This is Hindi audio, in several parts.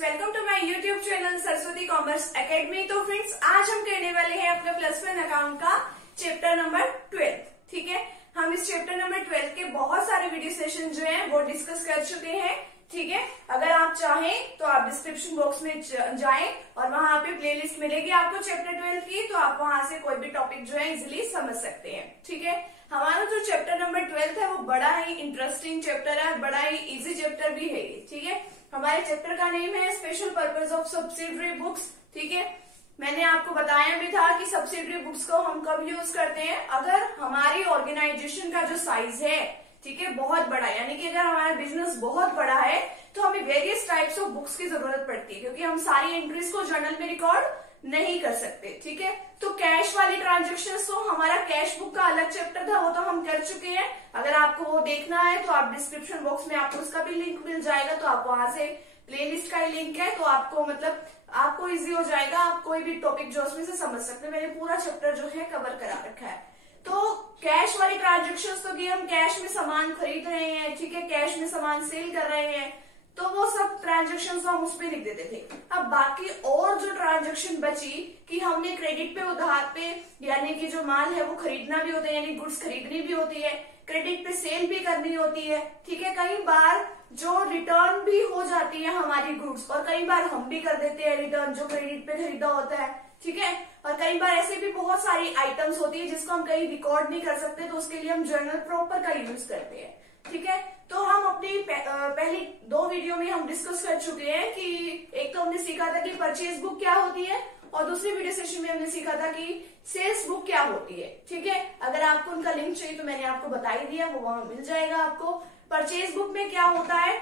Welcome to my YouTube channel Saraswati commerce academy. तो फ्रेंड्स, आज हम करने वाले हैं अपना +1 अकाउंट का चैप्टर नंबर 12। ठीक है, हम इस चैप्टर नंबर 12 के बहुत सारे वीडियो सेशन जो हैं वो डिस्कस कर चुके हैं। ठीक है, अगर आप चाहें तो आप डिस्क्रिप्शन बॉक्स में जाएं और वहां पे प्लेलिस्ट मिलेगी आपको चैप्टर 12 की, तो आप वहां से कोई भी टॉपिक जो है इजिली समझ सकते हैं। ठीक है, हमारा जो चैप्टर नंबर 12 है वो बड़ा ही इंटरेस्टिंग चैप्टर है, बड़ा ही इजी चैप्टर भी है ये। ठीक है, हमारे चैप्टर का नेम है special purpose of subsidiary books. ठीक है, मैंने आपको बताया भी था कि सब्सिडरी बुक्स को हम कब यूज करते हैं, अगर हमारी ऑर्गेनाइजेशन का जो साइज है, ठीक है, बहुत बड़ा, यानी कि अगर हमारा बिजनेस बहुत बड़ा है तो हमें वेरियस टाइप्स ऑफ बुक्स की जरूरत पड़ती है, क्योंकि हम सारी एंट्रीज को जर्नल में रिकॉर्ड नहीं कर सकते। ठीक है, तो कैश वाली ट्रांजेक्शन्स, तो हमारा कैश बुक का अलग चैप्टर था, वो तो हम कर चुके हैं। अगर आपको वो देखना है तो आप डिस्क्रिप्शन बॉक्स में आपको उसका भी लिंक मिल जाएगा, तो आप वहां से प्लेलिस्ट का ही लिंक है, तो आपको मतलब आपको इजी हो जाएगा, आप कोई भी टॉपिक जो उसमें से समझ सकते हैं। मैंने पूरा चैप्टर जो है कवर करा रखा है। तो कैश वाली ट्रांजेक्शन्स, तो कि हम कैश में सामान खरीद रहे हैं, ठीक है, कैश में सामान सेल कर रहे हैं, तो वो सब ट्रांजेक्शन्स हम उस पे लिख देते थे। अब बाकी और जो ट्रांजेक्शन बची कि हमने क्रेडिट पे, उधार पे, यानी कि जो माल है वो खरीदना भी होता है, यानी गुड्स खरीदनी भी होती है, क्रेडिट पे सेल भी करनी होती है। ठीक है, कई बार जो रिटर्न भी हो जाती है हमारी गुड्स, और कई बार हम भी कर देते हैं रिटर्न जो क्रेडिट पे खरीदा होता है। ठीक है, और कई बार ऐसे भी बहुत सारी आइटम्स होती है जिसको हम कहीं रिकॉर्ड नहीं कर सकते, तो उसके लिए हम जर्नल प्रॉपर का यूज करते हैं। ठीक है, तो हम अपनी पहली 2 वीडियो में हम डिस्कस कर चुके हैं कि एक तो हमने सीखा था कि परचेज बुक क्या होती है, और दूसरी वीडियो सेशन में हमने सीखा था कि सेल्स बुक क्या होती है। ठीक है, अगर आपको उनका लिंक चाहिए तो मैंने आपको बता ही दिया, वो वहां मिल जाएगा आपको। परचेज बुक में क्या होता है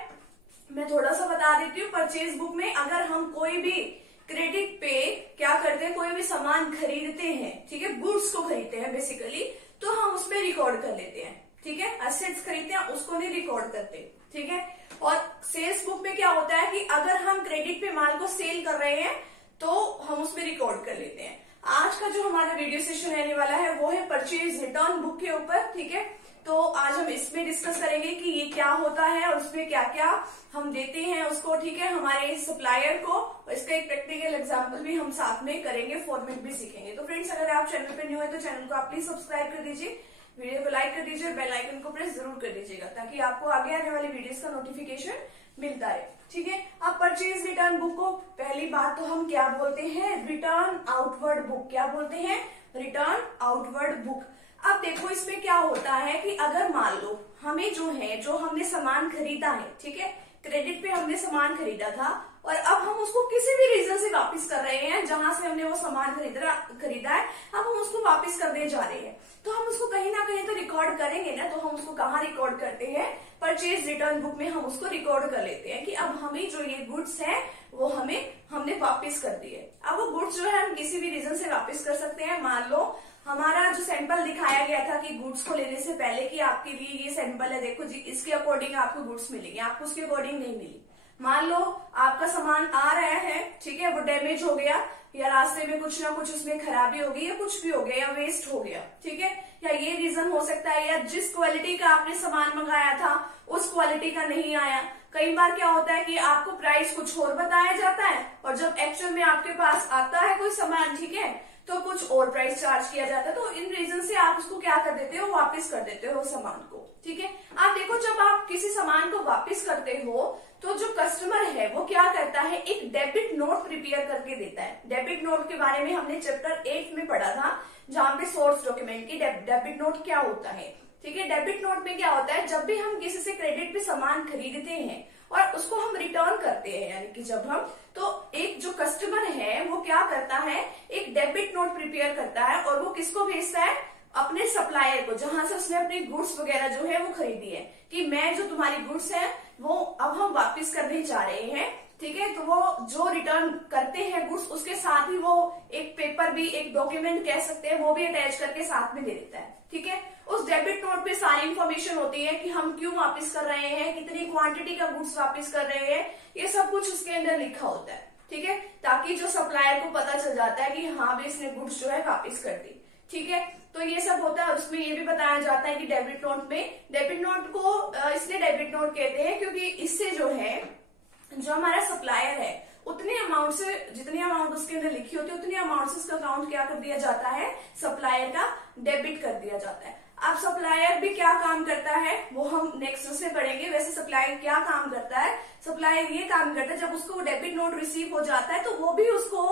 मैं थोड़ा सा बता देती हूँ। परचेज बुक में अगर हम कोई भी क्रेडिट पे क्या करते हैं, कोई भी सामान खरीदते हैं, ठीक है, गुड्स को खरीदते हैं बेसिकली, तो हम उसमें रिकॉर्ड कर लेते हैं। ठीक है, असेट्स खरीदते हैं उसको नहीं रिकॉर्ड करते। ठीक है, और सेल्स बुक में क्या होता है कि अगर हम क्रेडिट पे माल को सेल कर रहे हैं तो हम उसमें रिकॉर्ड कर लेते हैं। आज का जो हमारा वीडियो सेशन रहने वाला है वो है परचेज रिटर्न बुक के ऊपर। ठीक है, तो आज हम इसमें डिस्कस करेंगे कि ये क्या होता है और उसमें क्या क्या हम देते हैं उसको, ठीक है, हमारे सप्लायर को। और इसका एक प्रैक्टिकल एग्जांपल भी हम साथ में करेंगे, फॉर्मेट भी सीखेंगे। तो फ्रेंड्स, अगर आप चैनल पे न्यू है तो चैनल को आप प्लीज सब्सक्राइब कर दीजिए, वीडियो को लाइक कर दीजिए, बेल आइकन को प्रेस जरूर कर दीजिएगा, ताकि आपको आगे आने वाली वीडियोस का नोटिफिकेशन मिलता है। ठीक है, अब परचेज रिटर्न बुक को पहली बात तो हम क्या बोलते हैं, रिटर्न आउटवर्ड बुक। क्या बोलते हैं, रिटर्न आउटवर्ड बुक। अब देखो इसमें क्या होता है कि अगर मान लो हमें जो है, जो हमने सामान खरीदा है, ठीक है, क्रेडिट पे हमने सामान खरीदा था, और अब हम उसको किसी भी रीजन से वापस कर रहे हैं, जहां से हमने वो सामान खरीदा है, अब हम उसको वापस करने जा रहे हैं, तो हम उसको कहीं ना कहीं तो रिकॉर्ड करेंगे ना। तो हम उसको कहाँ रिकॉर्ड करते हैं, परचेज रिटर्न बुक में हम उसको रिकॉर्ड कर लेते हैं कि अब हमें जो ये गुड्स है वो हमने वापस कर दिए। अब वो गुड्स जो है हम किसी भी रीजन से वापस कर सकते हैं। मान लो हमारा जो सैंपल दिखाया गया था कि गुड्स को लेने से पहले कि आपके लिए ये सैंपल है, देखो जी, इसके अकॉर्डिंग आपको गुड्स मिलेंगे, आपको उसके अकॉर्डिंग नहीं मिली। मान लो आपका सामान आ रहा है, ठीक है, वो डैमेज हो गया, या रास्ते में कुछ ना कुछ उसमें खराबी हो गई, या कुछ भी हो गया, या वेस्ट हो गया, ठीक है, या ये रीजन हो सकता है, या जिस क्वालिटी का आपने सामान मंगाया था उस क्वालिटी का नहीं आया। कई बार क्या होता है कि आपको प्राइस कुछ और बताया जाता है, और जब एक्चुअल में आपके पास आता है कोई सामान, ठीक है, तो कुछ और प्राइस चार्ज किया जाता है। तो इन रीजन से आप उसको क्या कर देते हो, वापस कर देते हो सामान को। ठीक है, आप देखो जब आप किसी सामान को वापस करते हो तो जो कस्टमर है वो क्या करता है, एक डेबिट नोट प्रिपेयर करके देता है। डेबिट नोट के बारे में हमने चैप्टर 8 में पढ़ा था, जहां पे सोर्स डॉक्यूमेंट की डेबिट नोट क्या होता है। ठीक है, डेबिट नोट में क्या होता है, जब भी हम किसी से क्रेडिट पे सामान खरीदते हैं और उसको हम रिटर्न करते हैं, यानी कि जब हम, तो एक जो कस्टमर है वो क्या करता है, एक डेबिट नोट प्रिपेयर करता है, और वो किसको भेजता है, अपने सप्लायर को, जहां से उसने अपनी गुड्स वगैरह जो है वो खरीदी है, कि मैं जो तुम्हारी गुड्स है वो अब हम वापस करने जा रहे हैं। ठीक है, तो वो जो रिटर्न करते हैं गुड्स, उसके साथ ही वो एक पेपर भी, एक डॉक्यूमेंट कह सकते हैं, वो भी अटैच करके साथ में दे देता है। ठीक है, उस डेबिट नोट पे सारी इंफॉर्मेशन होती है कि हम क्यों वापस कर रहे हैं, कितनी क्वांटिटी का गुड्स वापस कर रहे हैं, ये सब कुछ उसके अंदर लिखा होता है। ठीक है, ताकि जो सप्लायर को पता चल जाता है कि हाँ भाई इसने गुड्स जो है वापस कर दी। ठीक है, तो ये सब होता है। उसमें ये भी बताया जाता है कि डेबिट नोट में, डेबिट नोट को इसलिए डेबिट नोट कहते हैं क्योंकि इससे जो है, जो हमारा सप्लायर है उतने अमाउंट से, जितनी अमाउंट उसके अंदर लिखी होती है उतनी अमाउंट से उसका अकाउंट क्या कर दिया जाता है, सप्लायर का डेबिट कर दिया जाता है। अब सप्लायर भी क्या काम करता है वो हम नेक्स्ट उसमें पढ़ेंगे। वैसे सप्लायर क्या काम करता है, सप्लायर ये काम करता है जब उसको डेबिट नोट रिसीव हो जाता है तो वो भी उसको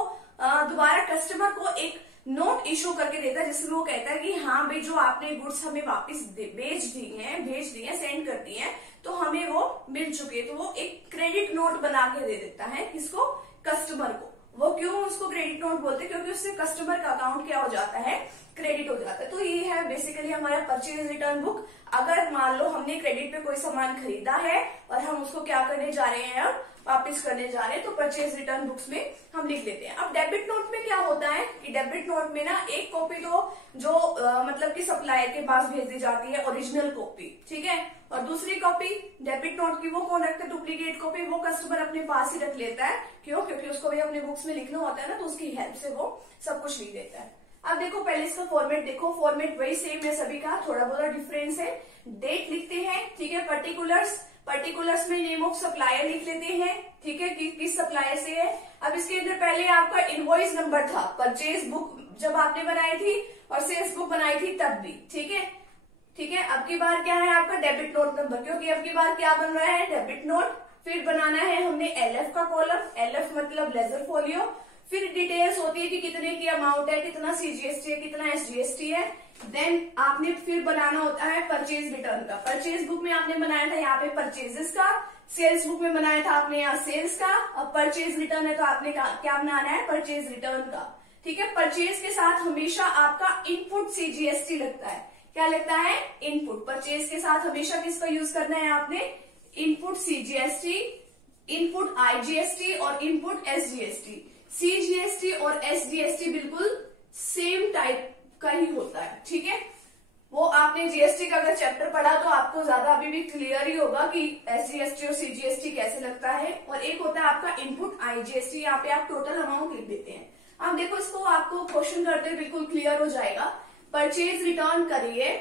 दोबारा कस्टमर को एक नोट इशू करके देता है, जिसमें वो कहता है कि हाँ भाई जो आपने गुड्स हमें वापस भेज दी है, सेंड कर दी है, तो हमें वो मिल चुके। तो वो एक क्रेडिट नोट बना के दे देता है किसको, कस्टमर को। वो क्यों उसको क्रेडिट नोट बोलते हैं, क्योंकि उससे कस्टमर का अकाउंट क्या हो जाता है, क्रेडिट हो जाता है। तो ये है बेसिकली हमारा परचेज रिटर्न बुक। अगर मान लो हमने क्रेडिट पे कोई सामान खरीदा है और हम उसको क्या करने जा रहे हैं, वापिस करने जा रहे हैं, तो परचेज रिटर्न बुक्स में हम लिख लेते हैं। अब डेबिट नोट में क्या होता है कि डेबिट नोट में ना एक कॉपी तो जो मतलब कि सप्लायर के पास भेज दी जाती है, ओरिजिनल कॉपी, ठीक है, और दूसरी कॉपी डेबिट नोट की वो कौन रखता है, डुप्लीकेट कॉपी, वो कस्टमर अपने पास ही रख लेता है। क्यों, क्योंकि उसको भी अपने बुक्स में लिखना होता है ना, तो उसकी हेल्प से वो सब कुछ लिख देता है। अब देखो पहले इसका फॉर्मेट देखो, फॉर्मेट वही सेम है सभी का, थोड़ा बहुत डिफरेंस है। डेट लिखते हैं, ठीक है, पर्टिकुलर्स में नेम ऑफ सप्लायर लिख लेते हैं, ठीक है, किस सप्लायर से है। अब इसके अंदर पहले आपका इनवॉइस नंबर था, परचेज बुक जब आपने बनाई थी और सेल्स बुक बनाई थी तब भी, ठीक है, ठीक है। अब की बार क्या है आपका डेबिट नोट नंबर, क्योंकि अब की बार क्या बन रहा है, डेबिट नोट। फिर बनाना है हमने एलएफ का कॉलम, एलएफ मतलब लेजर फोलियो। फिर डिटेल्स होती है कि कितने की अमाउंट है, कितना सीजीएसटी है, कितना एसजीएसटी है। देन आपने फिर बनाना होता है परचेज रिटर्न का। परचेज बुक में आपने बनाया था यहाँ पे परचेजेस का, सेल्स बुक में बनाया था आपने यहाँ सेल्स का, अब परचेज रिटर्न है तो आपने क्या बनाना है, परचेज रिटर्न का, ठीक है। परचेज के साथ हमेशा आपका इनपुट सीजीएसटी लगता है। क्या लगता है, इनपुट। परचेज के साथ हमेशा किसका यूज करना है आपने, इनपुट सीजीएसटी, इनपुट आईजीएसटी और इनपुट एसजीएसटी। सीजीएसटी और एसजीएसटी बिल्कुल सेम टाइप का ही होता है, ठीक है। वो आपने जीएसटी का अगर चैप्टर पढ़ा तो आपको ज्यादा अभी भी क्लियर ही होगा कि एसजीएसटी और सीजीएसटी कैसे लगता है। और एक होता है आपका इनपुट आईजीएसटी, यहाँ पे आप टोटल अमाउंट लिख देते हैं। अब देखो इसको आपको क्वेश्चन करते हुए बिल्कुल क्लियर हो जाएगा। परचेज रिटर्न करिए,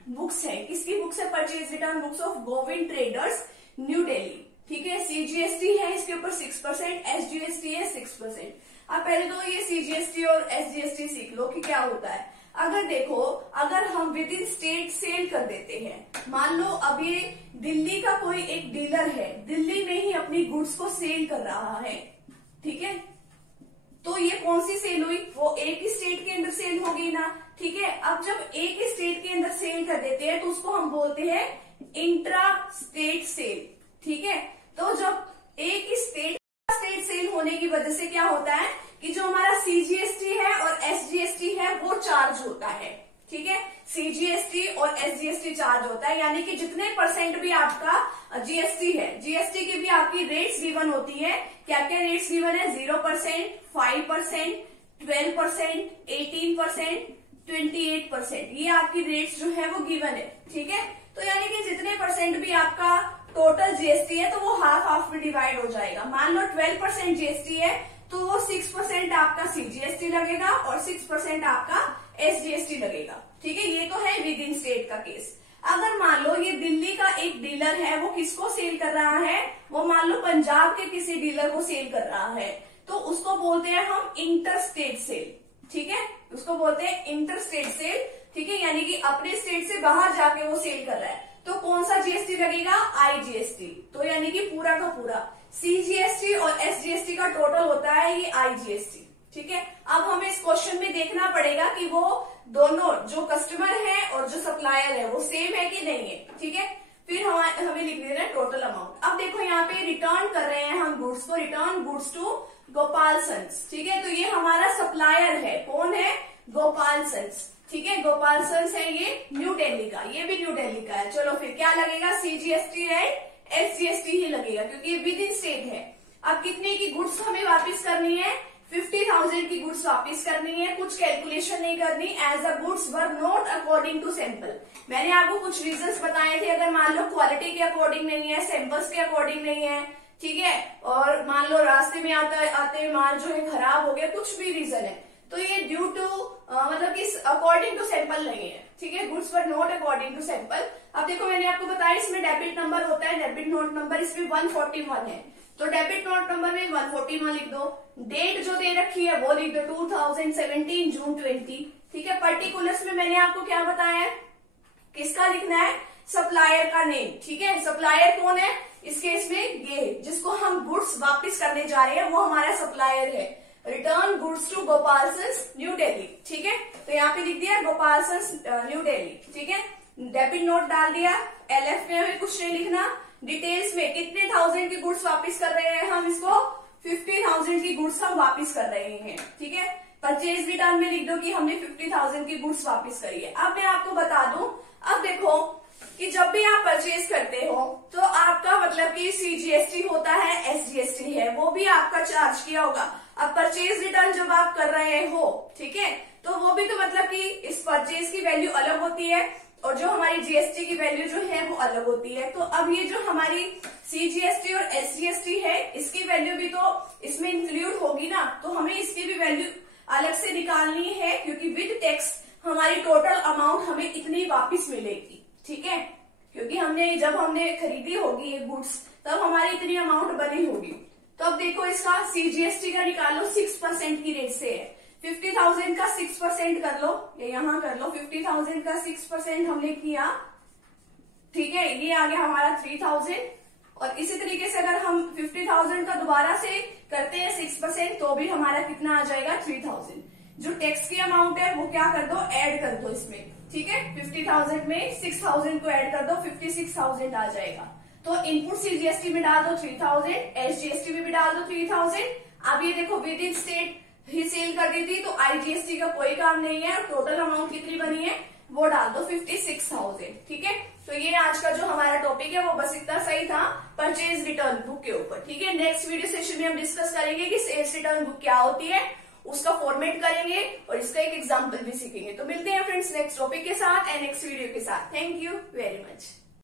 बुक्स है, किसकी बुक्स है, purchase return books of Govind traders new Delhi, ठीक है। सीजीएसटी है इसके ऊपर 6%, एसजीएसटी है 6%। अब पहले तो ये सीजीएसटी और एसजीएसटी सीख लो कि क्या होता है। अगर देखो, अगर हम विद इन स्टेट सेल कर देते हैं, मान लो अब ये दिल्ली का कोई एक डीलर है, दिल्ली में ही अपनी गुड्स को सेल कर रहा है, ठीक है, तो ये कौन सी सेल हुई, वो एक ही स्टेट के अंदर सेल होगी ना, ठीक है। अब जब एक ही स्टेट के अंदर सेल कर देते हैं तो उसको हम बोलते हैं इंट्रा स्टेट सेल, ठीक है। तो जब एक ही स्टेट सेल होने की वजह से क्या होता है कि जो हमारा सीजीएसटी है और एसजीएसटी है वो चार्ज होता है, ठीक है। सीजीएसटी और एसजीएसटी चार्ज होता है, यानी कि जितने परसेंट भी आपका जीएसटी है, जीएसटी की भी आपकी रेट्स गिवन होती है। क्या क्या रेट्स गिवन है, 0%, 5%, 12%, 18%, 28%, ये आपकी रेट्स जो है वो गिवन है, ठीक है। तो यानी कि जितने परसेंट भी आपका टोटल जीएसटी है तो वो हाफ हाफ में डिवाइड हो जाएगा। मान लो 12% जीएसटी है तो वो 6% आपका सीजीएसटी लगेगा और 6% आपका एसजीएसटी लगेगा, ठीक है। ये तो है विद इन स्टेट का केस। अगर मान लो ये दिल्ली का एक डीलर है, वो किसको सेल कर रहा है, वो मान लो पंजाब के किसी डीलर को सेल कर रहा है, तो उसको बोलते हैं हम इंटर स्टेट सेल, ठीक है, उसको बोलते हैं इंटर स्टेट सेल, ठीक है, यानी कि अपने स्टेट से बाहर जाके वो सेल कर रहा है। तो कौन सा जीएसटी लगेगा, आईजीएसटी। तो यानी कि पूरा का पूरा सीजीएसटी और एसजीएसटी का टोटल होता है ये आईजीएसटी, ठीक है। अब हमें इस क्वेश्चन में देखना पड़ेगा कि वो दोनों जो कस्टमर है और जो सप्लायर है वो सेम है कि नहीं है, ठीक है। फिर हमें लिख देना है टोटल अमाउंट। अब देखो यहाँ पे रिटर्न कर रहे हैं हम गुड्स को, return goods to Gopal sons, ठीक है। तो ये हमारा सप्लायर है, कौन है, गोपाल सन्स, ठीक है। गोपाल सन्स है ये न्यू दिल्ली का, ये भी न्यू दिल्ली का है। चलो फिर क्या लगेगा, सीजीएसटी एंड एसजीएसटी ही लगेगा क्योंकि ये विद इन स्टेट है। अब कितने की गुड्स हमें वापस करनी है, 50,000 की गुड्स वापस करनी है, कुछ कैलकुलेशन नहीं करनी। As a goods were not according to sample, मैंने आपको कुछ रीजंस बताए थे। अगर मान लो क्वालिटी के अकॉर्डिंग नहीं है, सैंपल्स के अकॉर्डिंग नहीं है, ठीक है, और मान लो रास्ते में आते माल जो है खराब हो गया, कुछ भी रीजन है, तो ये ड्यू टू मतलब कि अकॉर्डिंग टू सैंपल नहीं है, ठीक है, goods were not according to sample. अब देखो मैंने आपको बताया इसमें डेबिट नंबर होता है, डेबिट नोट नंबर इसमें 141 है, तो डेबिट नोट नंबर में 141 लिख दो, डेट जो दे रखी है वो लिख दो 2017 जून 20। ठीक है, पर्टिकुलर्स में मैंने आपको क्या बताया है, किसका लिखना है, सप्लायर का नेम। ठीक है, सप्लायर कौन है इस केस में, ये जिसको हम गुड्स वापस करने जा रहे हैं वो हमारा सप्लायर है। Return goods to Gopal sons New Delhi. ठीक है, तो यहाँ पे लिख दिया गोपाल सन्स न्यू दिल्ली। ठीक है, डेबिट नोट डाल दिया, एलएफ में हमें कुछ नहीं लिखना, डिटेल्स में कितने थाउजेंड की गुड्स वापस कर रहे हैं हम, इसको 50,000 की गुड्स हम वापस कर रहे हैं। ठीक है, परचेज रिटर्न में लिख दो कि हमने 50,000 की गुड्स वापस करी है। अब मैं आपको बता दूं, अब देखो कि जब भी आप परचेज करते हो तो आपका मतलब कि सीजीएसटी होता है, एसजीएसटी है, वो भी आपका चार्ज किया होगा। अब परचेज रिटर्न जब आप कर रहे हो, ठीक है, तो वो भी तो मतलब कि इस परचेज की वैल्यू अलग होती है और जो हमारी जीएसटी की वैल्यू जो है वो अलग होती है। तो अब ये जो हमारी सीजीएसटी और एसजीएसटी है इसकी वैल्यू भी तो इसमें इंक्लूड होगी ना, तो हमें इसकी भी वैल्यू अलग से निकालनी है, क्योंकि विद टैक्स हमारी टोटल अमाउंट हमें इतनी वापस मिलेगी। ठीक है, क्योंकि जब हमने खरीदी होगी ये गुड्स तब हमारी इतनी अमाउंट बनी होगी। तो अब देखो इसका सीजीएसटी का निकालो, 6% की रेट से है। 50,000 का 6% कर लो, ये यहां कर लो, 50,000 का 6% हमने किया। ठीक है, ये आ गया हमारा 3,000। और इसी तरीके से अगर हम 50,000 का दोबारा से करते हैं 6% तो भी हमारा कितना आ जाएगा, 3,000। जो टैक्स की अमाउंट है वो क्या कर दो, ऐड कर दो इसमें। ठीक है, 50,000 में 6,000 को ऐड कर दो, 56,000 आ जाएगा। तो इनपुट सीजीएसटी में डाल दो 3,000, एसजीएसटी में भी डाल दो 3,000। अब ये देखो विद इन स्टेट ही सेल कर दी थी तो आईजीएसटी का कोई काम नहीं है। टोटल अमाउंट कितनी बनी है वो डाल दो 56,000। ठीक है, तो ये आज का जो हमारा टॉपिक है वो बस इतना सही था परचेज रिटर्न बुक के ऊपर। ठीक है, नेक्स्ट वीडियो सेशन में हम डिस्कस करेंगे कि सेल्स रिटर्न बुक क्या होती है, उसका फॉर्मेट करेंगे और इसका एक एग्जाम्पल भी सीखेंगे। तो मिलते हैं फ्रेंड्स नेक्स्ट टॉपिक के साथ एंड नेक्स्ट वीडियो के साथ। Thank you very much.